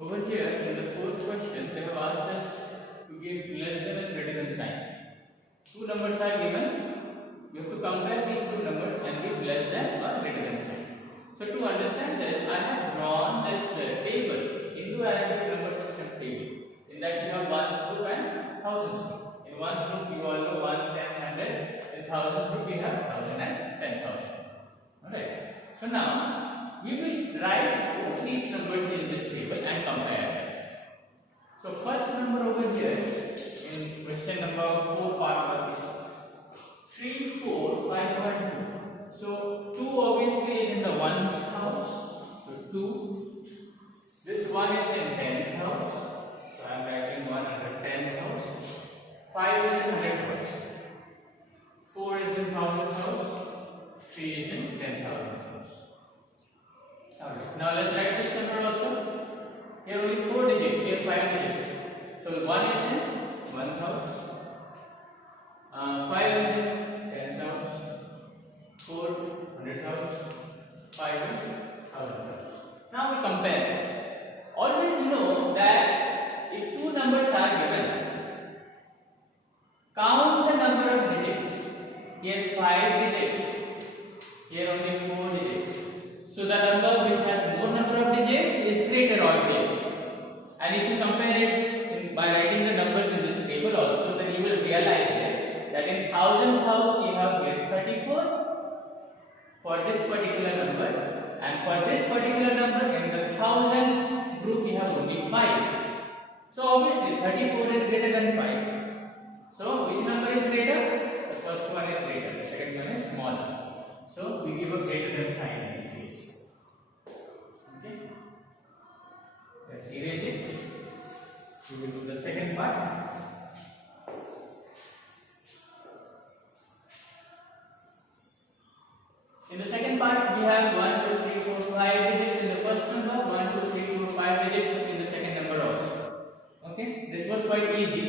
Over here in the fourth question, they have asked us to give less than and greater than sign. Two numbers are given. You have to compare these two numbers and give less than or greater than sign. So to understand this, I have drawn this table, Indo-Arabic number system table. In that you have ones group and thousands group. In ones group you all know ones, tens, hundred. In thousands group we have 1,000 and 10,000. Alright. So now we will write both these numbers in this table and compare them. So first number over here in question number 4 part of this 3, 4, 5, 1, 2. So 2 obviously is in the ones house. So 2. This one is in tens house. So I am writing 1 under tens house. 5 is in hundreds house. 4 is in thousands house. 3 is in 10,000 house. Alright. Now let's write this number also. Here only 4 digits. Here 5 digits. So 1 is in ones house. 5 is in tens house. 4 hundreds house. 5 is thousands house. Now we compare. Always know that if two numbers are given, count the number of digits. Here 5 digits. Here only 4 digits. So the number which has more number of digits is greater always. And if you compare it by writing the numbers in this table also, then you will realize that in thousands house you have here 34 for this particular number, and for this particular number in the thousands group you have only 5. So obviously 34 is greater than 5. So which number is greater? The first one is greater, the second one is smaller. So we give a greater than sign in this case. Okay. Let's erase it. We will do the second part. In the second part, we have 1, 2, 3, 4, 5 digits in the first number, 1, 2, 3, 4, 5 digits in the second number also. Okay, this was quite easy.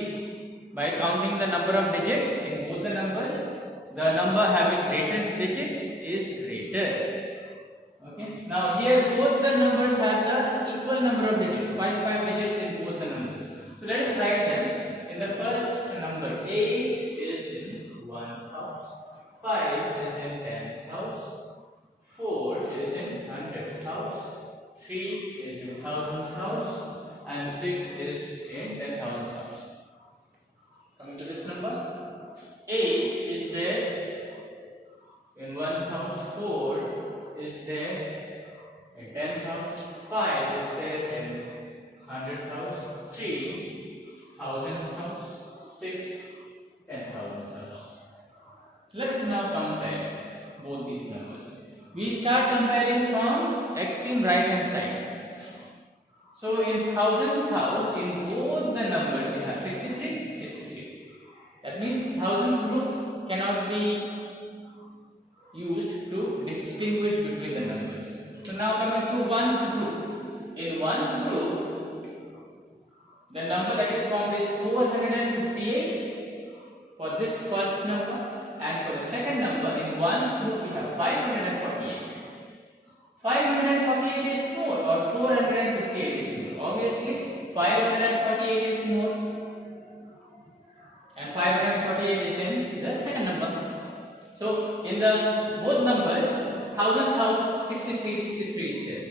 By counting the number of digits in both the numbers, the number having greater digits is greater. Okay, now here both the numbers have the equal number of digits, 5 digits in both the numbers. So let us write them. In the first number, 8 is in ones house, 5 is in tens house, 4 is in hundreds house, 3 is in thousands house, and 6 is in 10,000 house. Coming to this number, 8 is there in ones house, 4 is there in tens house, 5 is there in hundreds house, 3 thousands house, 6 10,000 house. Let's now compare both these numbers. We start comparing from extreme right hand side. So in thousands house, in both the numbers you have 63, 63. That means thousands group cannot be used to distinguish between the numbers. So now coming to ones group. In ones group, the number that is formed is 458 for this first number, and for the second number in ones group we have 548. 548 is more, or 458 is more. Obviously 548 is more, and 548 is in the second number. So in the both numbers, thousands house 63 is there.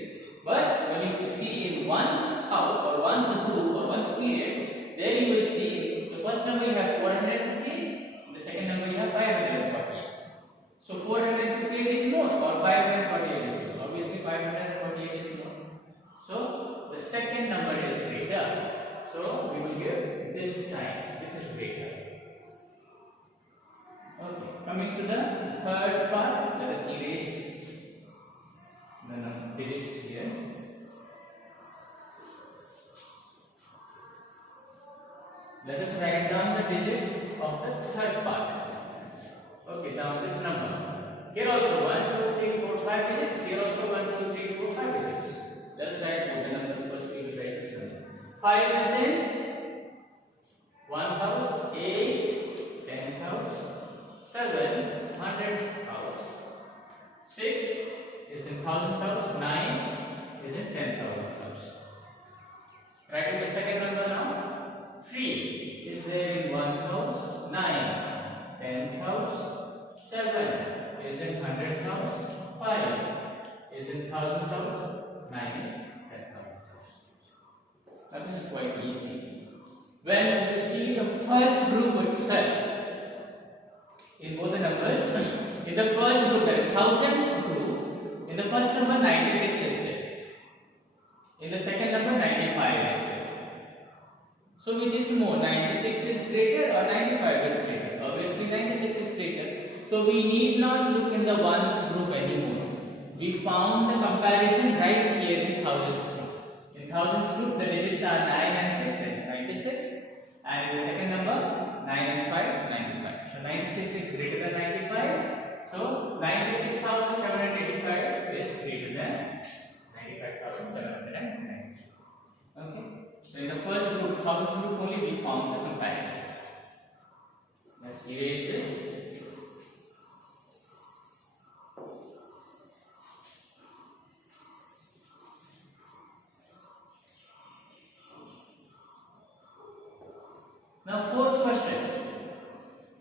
But when you see in one's house or one's group or one's period, there you will see the first number you have 458, the second number you have 548. So 458 is more, or 548 is more. Obviously 548 is more. So the second number is greater. So we will give this sign. This is greater. Okay. Coming to the third part, let us erase the digits here. Let us write down the digits of the third part. Okay, now this number. Here also 1, 2, 3, 4, 5 digits. Here also 1, 2, 3, 4, 5 digits. Let's write both the numbers. First we will write this number. 5 is in ones house, 8 tens house, 7 hundreds house, 6 is in thousands house, 9 is in 10,000 house. also 9 in 10,000 house. Now this is quite easy. When you see the first group itself, in both the numbers, in the first group, that is thousands group, in the first number 96 is there. In the second number 95 is there. So which is more, 96 is greater or 95 is greater? Obviously 96 is greater. So we need not look in the ones group anymore. We found the comparison right here in thousands group. In thousands group the digits are 9 and 6 and 96, and in the second number 9 and 5, 95. So 96 is greater than 95. So 96,785 is greater than 95,790. Okay. So in the first group, thousands group only, we found the comparison. Let's erase this. Now fourth question.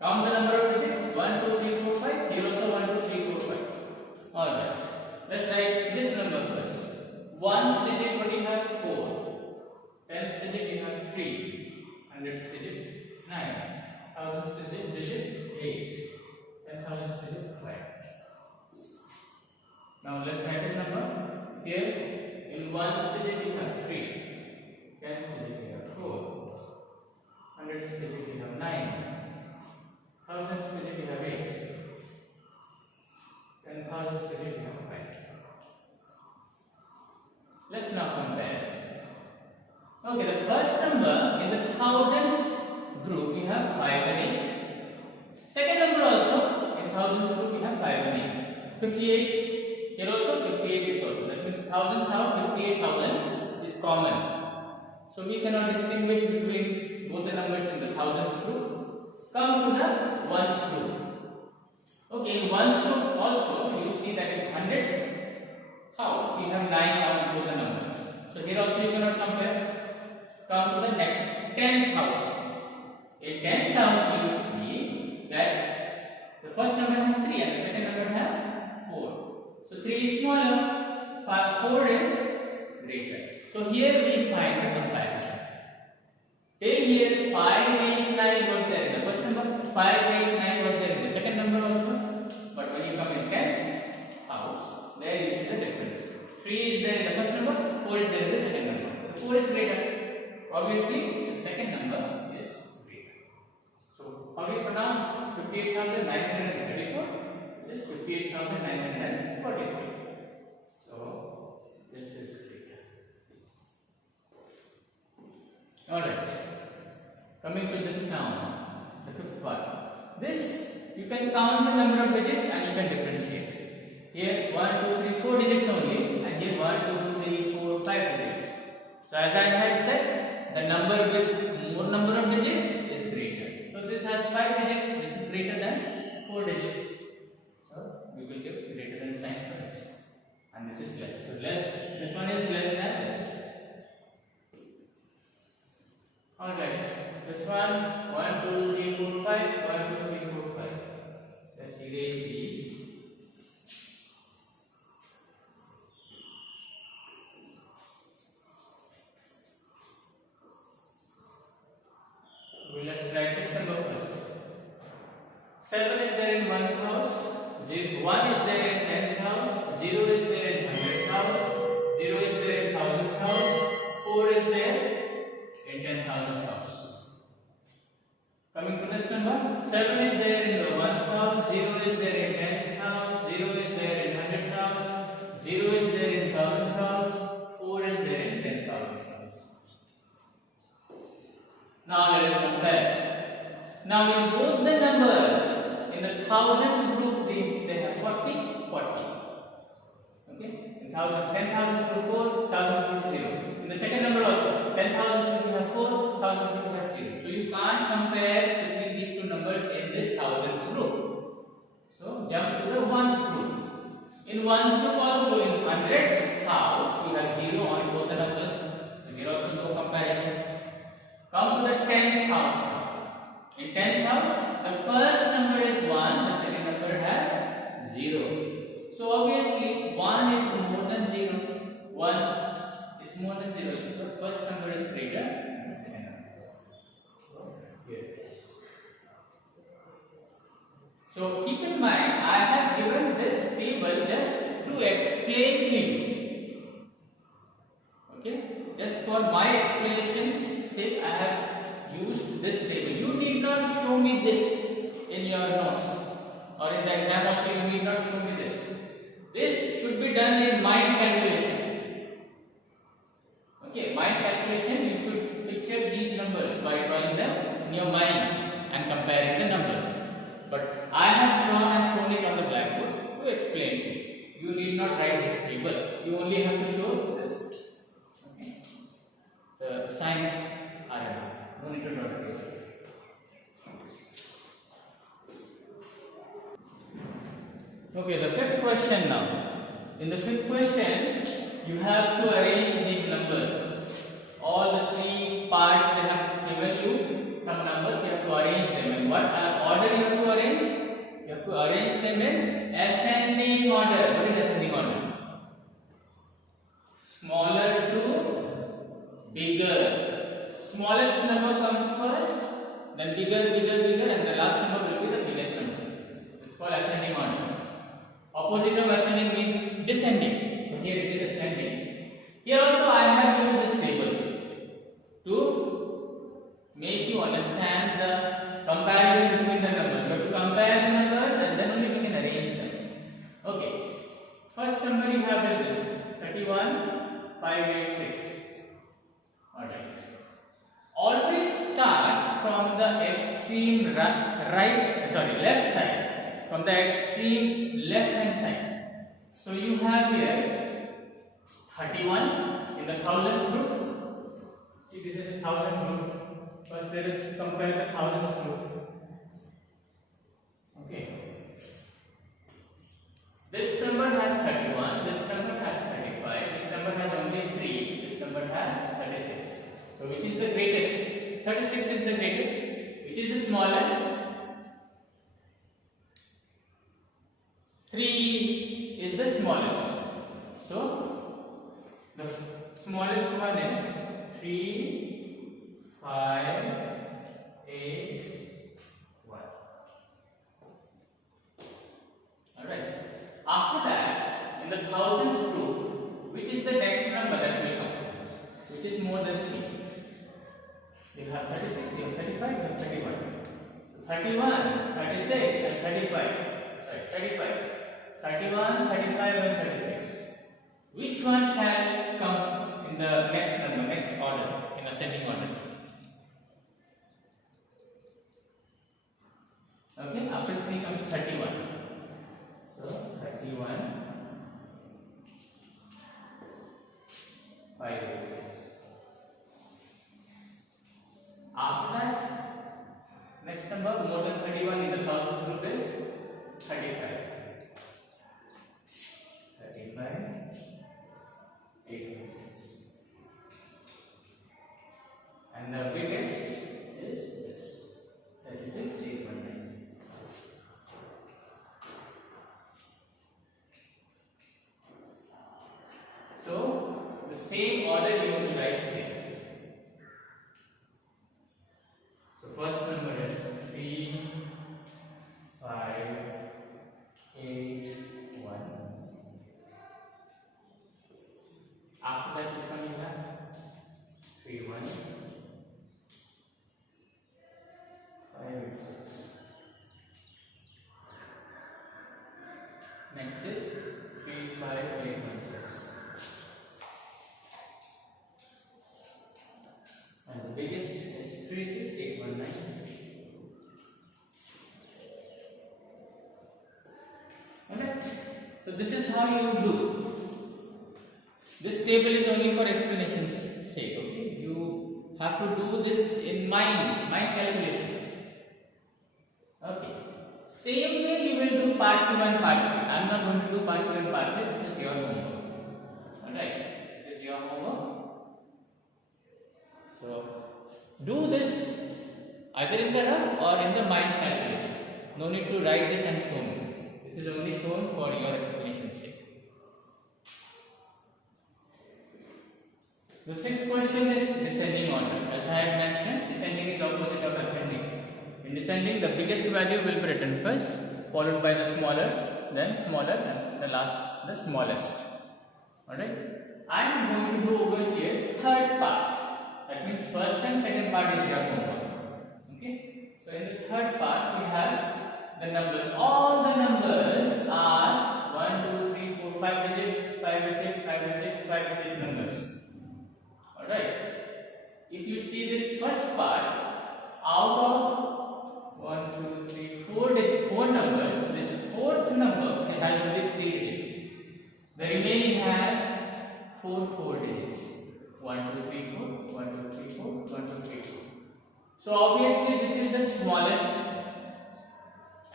Count the number of digits. 1, 2, 3, 4, 5. Here also 1, 2, 3, 4, 5. Alright. Let's write this number first. Ones digit, what do you have? 4. Tens digit, you have 3. Hundreds digit, 9. Thousands digit, 8. 10,000s digit, 5. Now let's write this number. Here, in ones digit, you have 3. Tens digit, you have 4. Hundreds digit, you have 9. Thousands digit, you have 8. 10,000s digit, you have 5. Let's now compare. Okay, the first number in the thousands group you have 5 and 8. Second number also in thousands group you have 5 and 8. 58. Here also 58 is also. That means thousands have 58,000 is common. So we cannot distinguish between both the numbers in the thousands group. Come to the ones group. Okay, in ones group also you see that in hundreds house we have 9 on both the numbers. So here also you cannot compare. Come to the next tens house. In tens house you see that the first number has 3 and the second number has 4. So 3 is smaller, 4 is greater. So here we find the comparison. Till here 5, 8, 9 was there in the first number, 5, 8, 9 was there in the second number also. But when you come in tens house, there you see the difference. 3 is there in the first number, 4 is there in the second number. So 4 is greater. Obviously, the second number is greater. So how do you pronounce this? 58,934. This is 58,943. So this is greater. Alright. Coming to this now, the fifth part. This you can count the number of digits and you can differentiate. Here 1, 2, 3, 4 digits only, and here 1, 2, 3, 4, 5 digits. So as I had said, the number with more number of digits is greater. So this has 5 digits, this is greater than 4 digits. So we will give greater than sign for this. And this is less. So this one is less than this. Alright, this one 1, 2, 3, 4, 5, 1, 2, 3, 4, 5. Let's erase these. Let's write this number first. 7 is there in one's house, 1 is there in tens house, 0 is there in hundreds house, 0 is there in thousands house, 4 is there in 10,000 house. Coming to this number, 7 is there in the one's house, 0 is there in tens house, 0 is there in hundreds house, 0 is there in thousands house, 4 is there in 10,000 house. Now let us compare. Now in both the numbers, in the thousands group they have 40, 40. Okay? In thousands, 10,000 group 4, thousands group 0. In the second number also, 10,000 group have 4, thousands group have 0. So you can't compare between these two numbers in this thousands group. So jump to the ones group. In ones group also, in hundreds house, we have 0 on both the numbers. So here also no comparison. Come to the tens house. In tens house, the first number is 1, the second number has 0. So obviously 1 is more than 0. 1 is more than 0, the first number is greater than the second number. So here it is. So keep in mind, I have given this table just to explain to you. Okay, just for my explanation's sake, I have used this table. You need not show me this in your notes, or in the exam also you need not show me this. This should be done in mind calculation. Okay, mind calculation, you should picture these numbers by drawing them in your mind and comparing the numbers. But I have drawn and shown it on the blackboard to explain to you. You need not write this table. You only have to show this. Okay. The signs are enough. No need to draw the table. Okay, the fifth question now. In the fifth question, you have to arrange these numbers. All the three parts they have given you some numbers. You have to arrange them. In what order you have to arrange? You have to arrange them in ascending order. What is ascending order? Smaller to bigger. Smallest number comes first, then bigger, bigger, bigger, and the last number will be the biggest number. It's called ascending order. Opposite of ascending means descending. So here it is ascending. Here also I have used this table to make you understand the comparison between the numbers. You have to compare the numbers and then only we can arrange them. Okay. First number you have is this 31,586. Alright. Always start from the extreme left side. From the extreme left hand side. So you have here 31 in the thousands group. See, this is a thousand group. First let us compare the thousands group. Okay. This number has 31, this number has 35, this number has only 3, this number has 36. So which is the greatest? 36 is the greatest. Which is the smallest? 3 is the smallest. So the smallest one is 3, 5, 8, 1. Alright. After that, in the thousands group, which is the next number that will come? Which is more than 3? You have 36, you have 35, you have 31. 31, 36 and 35. Sorry, 35. 31, 35 and 36. Which one shall come in the next number, next order, in ascending order? Okay, after 3 comes 31. So 31, 586. After that, next number more than 31 in the thousands group is 35. 886. And the biggest is this 36,819. So the same order you will write here. So first number is 3, 5, 8, 1. After that, which one you have? 3, 1, 5, 8, 6. Next is 3, 5, 8, 1, 6. And the biggest is 3, 6, 8, 1, 9. Alright. So this is how you do. This table is only for explanation's sake. Okay. You have to do this in mind calculation. Okay. Same way you will do part 2 and part 3. I am not going to do part 2 and part 3. This is your homework. Alright. This is your homework. So do this either in the rough or in the mind calculation. No need to write this and show me. This is only shown for your explanation's sake. The sixth question is descending order. As I had mentioned, descending is opposite of ascending. In descending, the biggest value will be written first, followed by the smaller, then smaller, and the last, the smallest. Alright? I am going to do over here third part. That means first and second part is your homework. Okay? So in the third part, we have the numbers. All the numbers are 1, 2, 3, 4, 5 digit, 5 digit, 5 digit, 5 digit numbers. Alright. If you see this first part, out of 1, 2, 3, 4 numbers, this fourth number it has only 3 digits. The remaining have 4 digits. 1, 2, 3, 4, 1, 2, 3, 4, 1, 2, 3, 4. So obviously this is the smallest,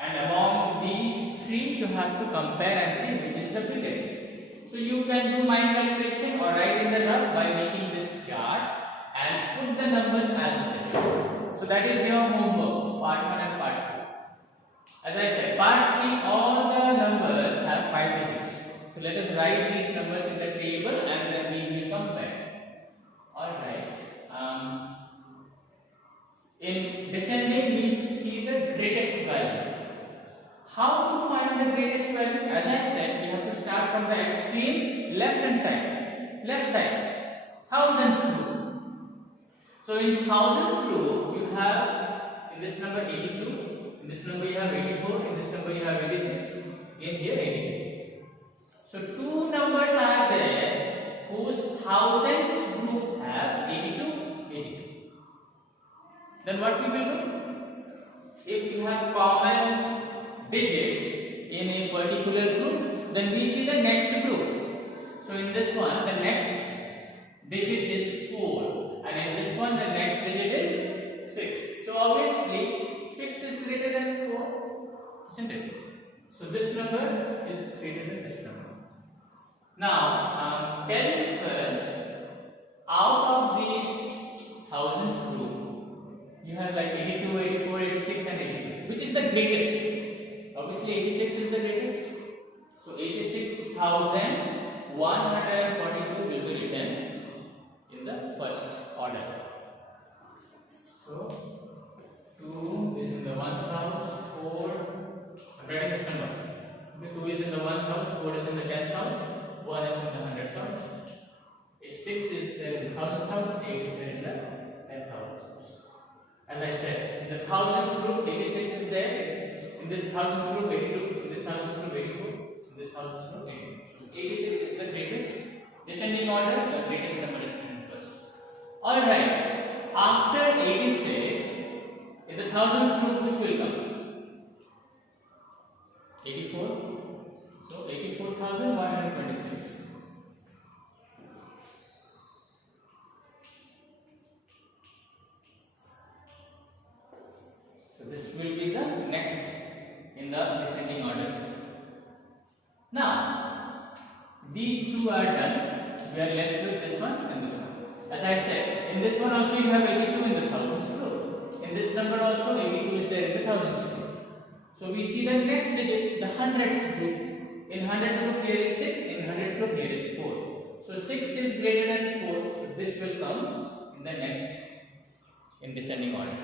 and among these three you have to compare and see which is the biggest. So you can do mind calculation or write in the rough by making this chart and put the numbers as this. So that is your homework, part 1 and part 2. As I said, part 3 all the numbers have 5 digits. So let us write these numbers in the table and then we will compare. Alright. In descending we see the greatest value. How to find the greatest value? As I said, we have to start from the extreme left hand side. Left side. Thousands group. So in thousands group, you have in this number 82, in this number you have 84, in this number you have 86, in here 82. So two numbers are there whose thousands group have 82, 82. Then what we will do? If you have common digits in a particular group, then we see the next group. So in this one, the next digit is 4, and in this one, the next digit is 6. So obviously, 6 is greater than 4, isn't it? So this number is greater than this number. Now, tell me first, out of these thousands group, you have like 82, 84, 86 and 82. Which is the greatest? Obviously 86 is the greatest. So 86,142 will be written in the first order. So 2 is in the ones house, 4, I'm writing this number. Okay, 2 is in the ones house, 4 is in the tens house, 1 is in the hundreds house. 6 is there in the thousands house, 8 is there in the 10,000 house. As I said, in the thousands group, 86 is there. In this thousands group, 82. In this thousands group, 84. In this thousands group, 82. 86 is the greatest. Descending order, the greatest number is written first. Alright. After 86, in the thousands group, which will come? 84. So 84,126. So this will be the next in the descending order. Now, these two are done. We are left with this one and this one. As I said, in this one also you have 82 in the thousands group. In this number also 82 is there in the thousands group. So we see the next digit, the hundreds group. In hundreds group here is 6, in hundreds group here is 4. So 6 is greater than 4. So this will come in the next in descending order.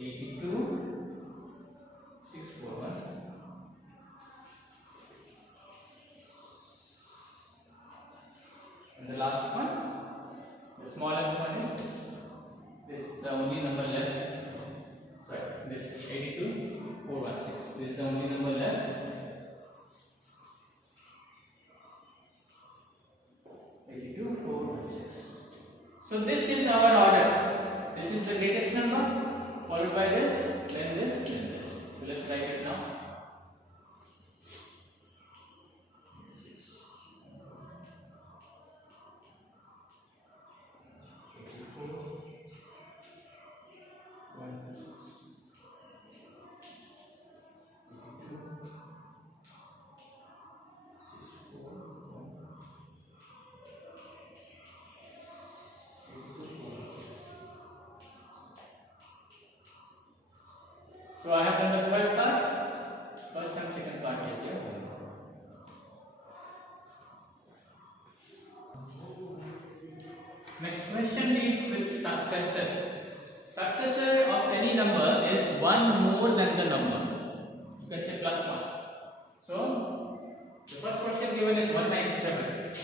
82, 641. And the last one, the smallest one is this, the only number left. Sorry, this 82, 416. This is the only number left. 82, 416. So this is our order. This is the greatest number. Followed by this, then this, then this. So let's write it now. So I have done the third part. First and second part is here. Next question deals with successor. Successor of any number is one more than the number. You can say plus one. So the first question given is 197.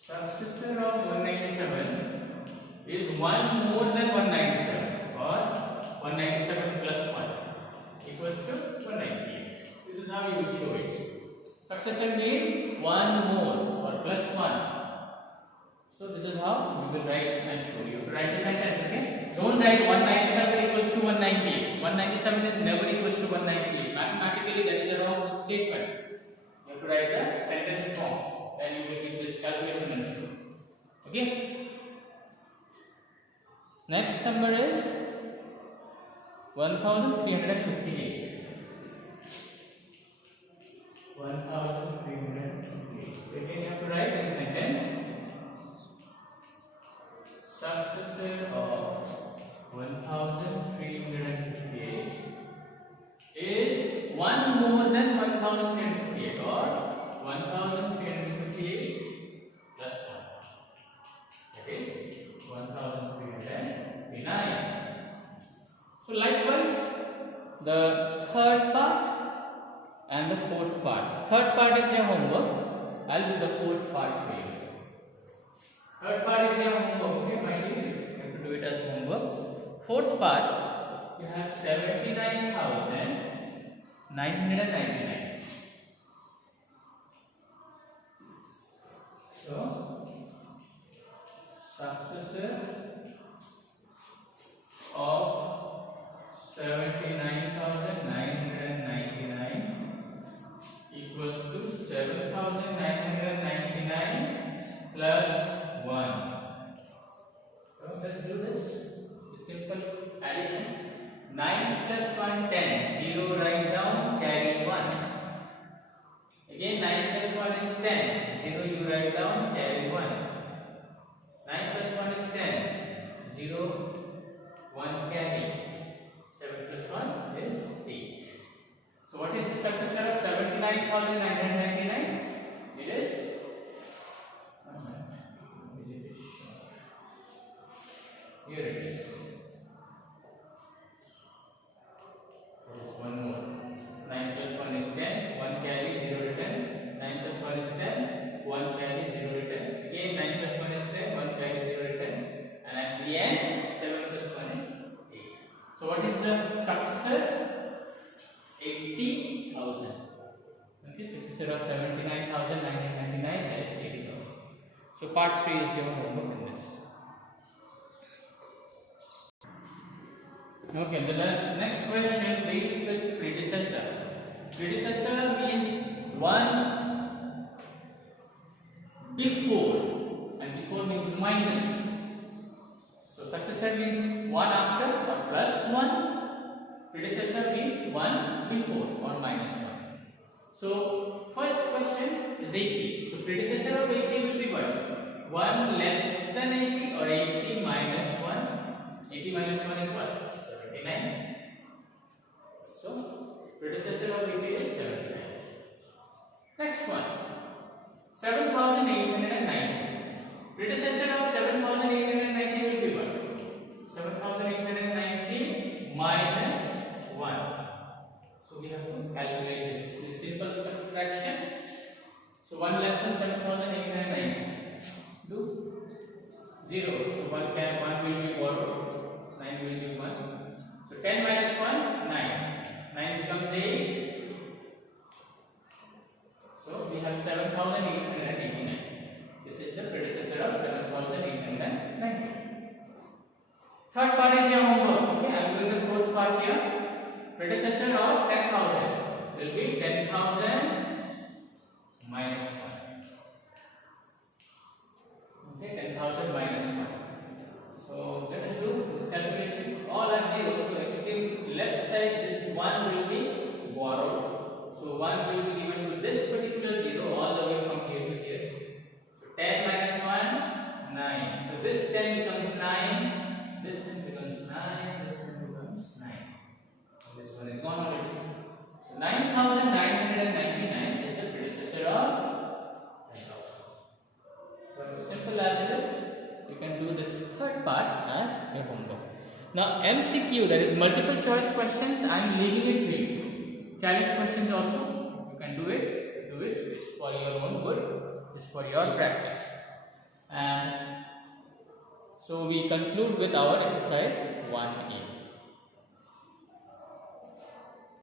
Successor of 197 is one more than 197, or 197 plus 1 equals to 198. This is how you will show it. Successor means one more or plus 1. So this is how you will write and show. You have to write the sentence, okay? Don't write 197 equals to 198. 197 is never equals to 198. Mathematically that is a wrong statement. You have to write the sentence form. Then you will do this calculation and show. Okay? Next number is 1358. 1358. Again you have to write in sentence. Successor of 1358 is one more than 1358, or 1358 plus 1. That is 1359. So likewise, the third part and the fourth part. Third part is your homework. I'll do the fourth part for you. Third part is your homework. Okay, finally you have to do it as homework. Fourth part, you have 79,999. So successor of 79,999 equals to 7,999 plus 1. So let's do this. It's simple addition. 9 plus 1, 10. 0 write down, carry 1. Again 9 plus 1 is 10. 0 you write down, carry 1. 9 plus 1 is 10. 0, 1 carry. 7 plus 1 is 8. So what is the successor of 79,999? It is here it is. There is one more. 9 plus 1 is 10. 1 carry, 0 return. 9 plus 1 is 10. 1 carry, 0 return. Again 9 plus 1 is 10. 1 carry, 0 return. And at the end 7 plus 1 is 8. So what is the successor? 80,000. Okay, successor of 79,999 is 80,000. So part 3 is your homework in this. Okay, the next question deals with predecessor. Predecessor means one before, and before means minus. So successor means one after or plus 1. Predecessor means one before or minus 1. So first question is 80. So predecessor of 80 will be what? 1 less than 80 or 80 minus 1. 80 minus 1 is what? 79. So predecessor of 80 is 79. Next one, 7,890. Predecessor of 7,890 will be what? 7,890 minus 1. So we have to calculate this simple subtraction. So 1 less than 7,890. Do 0. So 1 will be borrowed. 9 will be 1. So 10 part as a homework. Now MCQ, that is multiple choice questions, I am leaving it to you. Challenge questions also, you can do it. Do it. It's for your own good. It's for your practice. And so we conclude with our exercise 1A.